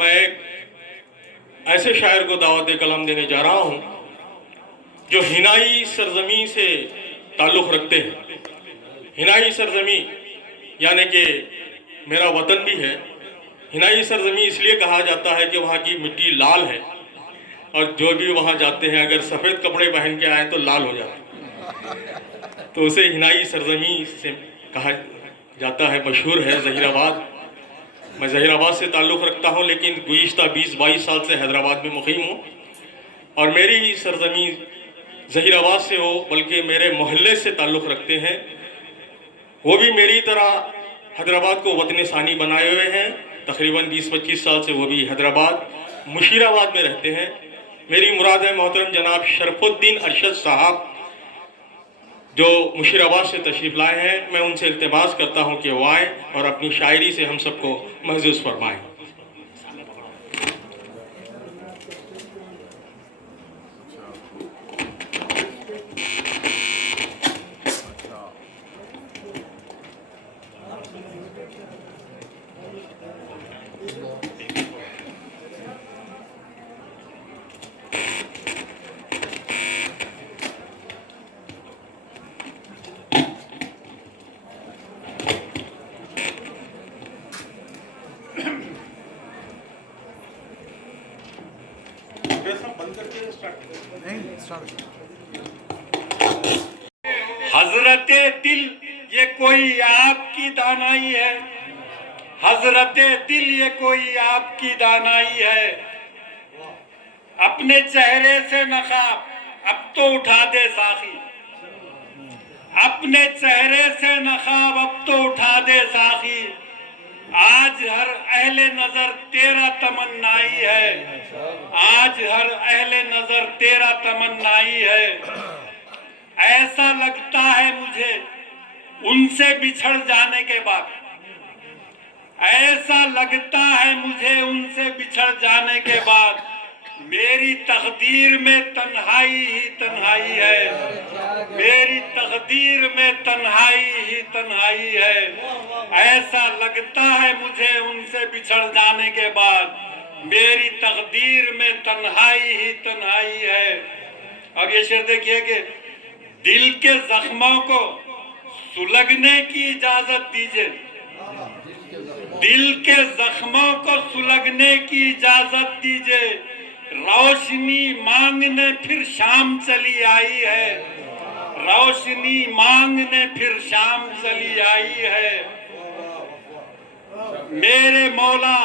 میں ایک ایسے شاعر کو دعوت کلام دینے جا رہا ہوں جو ہنائی سرزمین سے تعلق رکھتے ہیں۔ ہنائی سرزمین یعنی کہ میرا وطن بھی ہے۔ ہنائی سرزمین اس لیے کہا جاتا ہے کہ وہاں کی مٹی لال ہے، اور جو بھی وہاں جاتے ہیں اگر سفید کپڑے پہن کے آئیں تو لال ہو جاتے ہیں، تو اسے ہنائی سرزمین سے کہا جاتا ہے۔ مشہور ہے ظہیر آباد۔ میں ظہیر آباد سے تعلق رکھتا ہوں، لیکن گزشتہ 20-22 سال سے حیدرآباد میں مقیم ہوں، اور میری سرزمین ظہیر آباد سے ہو بلکہ میرے محلے سے تعلق رکھتے ہیں۔ وہ بھی میری طرح حیدرآباد کو وطن ثانی بنائے ہوئے ہیں۔ تقریباً 20-25 سال سے وہ بھی حیدرآباد مشیر آباد میں رہتے ہیں۔ میری مراد ہے محترم جناب شرف الدین ارشد صاحب جو مشیر آباد سے تشریف لائے ہیں۔ میں ان سے التماس کرتا ہوں کہ وہ آئیں اور اپنی شاعری سے ہم سب کو محظوظ فرمائیں۔ حضرت دل یہ کوئی آپ کی دانائی ہے، حضرت دل یہ کوئی آپ کی دانائی ہے، اپنے چہرے سے نقاب اب تو اٹھا دے ساقی، اپنے چہرے سے نقاب اب تو اٹھا دے ساقی، آج ہر اہل نظر تیرا تمنائی ہے، آج ہر اہل نظر تیرا تمنائی ہے، ایسا لگتا ہے مجھے ان سے بچھڑ جانے کے بعد، ایسا لگتا ہے مجھے ان سے بچھڑ جانے کے بعد، میری تقدیر میں تنہائی ہی تنہائی ہے، میری تقدیر میں تنہائی ہی تنہائی ہے، ایسا لگتا ہے مجھے ان سے بچھڑ جانے کے بعد، میری تقدیر میں تنہائی ہی تنہائی ہے۔ اور یہ شعر دیکھیے کہ دل کے زخموں کو سلگنے کی اجازت دیجئے، دل کے زخموں کو سلگنے کی اجازت دیجئے، روشنی مانگنے پھر شام چلی آئی ہے، روشنی مانگنے پھر شام چلی آئی ہے، میرے مولا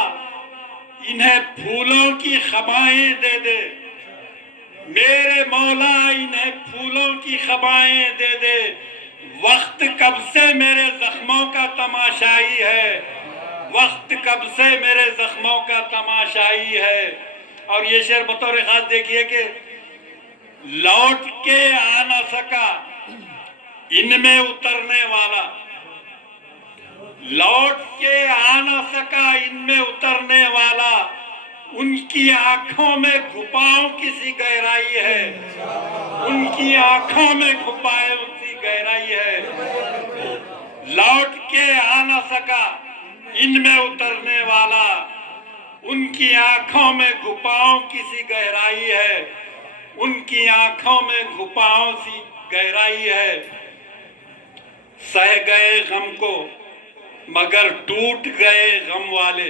انہیں پھولوں کی خبائیں دے دے، میرے مولا انہیں پھولوں کی خبائیں دے دے، وقت کب سے میرے زخموں کا تماشائی ہے، وقت کب سے میرے زخموں کا تماشائی ہے۔ اور یہ شعر بطور خاص دیکھیے کہ لوٹ کے آ نہ سکا ان میں اترنے والا، لوٹ کے آ نہ سکا ان میں اترنے والا، ان کی آنکھوں میں گھپاؤں کسی گہرائی ہے، ان کی آنکھوں میں گھپاؤں کسی گہرائی ہے، لوٹ کے آ نہ سکا ان میں اترنے والا، ان کی آنکھوں میں گھپاؤں کسی گہرائی ہے، ان کی آنکھوں میں گھپاؤں سی گہرائی ہے، سہ گئے غم کو مگر ٹوٹ گئے غم والے،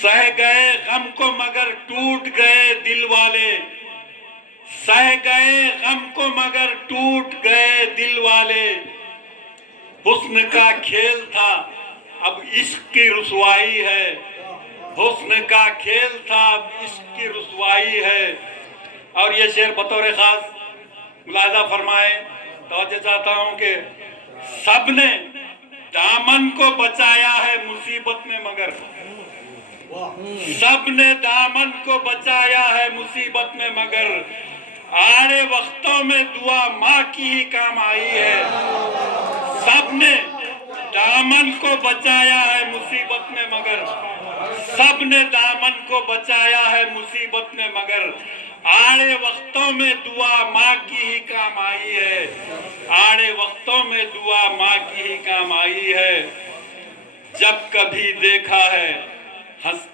سہ گئے غم کو مگر ٹوٹ گئے دل والے، سہ گئے غم کو مگر ٹوٹ گئے دل والے، حسن کا کھیل تھا اب عشق کی رسوائی ہے، حسن کا کھیل تھا اب عشق کی رسوائی ہے۔ اور یہ شعر بطور خاص ملاحظہ فرمائیں، توجہ چاہتا ہوں کہ سب نے دامن کو بچایا ہے مصیبت میں مگر، سب نے دامن کو بچایا ہے مصیبت میں مگر، آڑے وقتوں میں دعا ماں کی ہی کام آئی ہے، سب نے دامن کو بچایا ہے مصیبت میں مگر، سب نے دامن کو بچایا ہے مصیبت میں مگر، آڑے وقتوں میں دعا ماں کی ہی کام آئی ہے، آڑے وقتوں میں دعا ماں کی ہی کام آئی ہے، جب کبھی دیکھا ہے ہنستے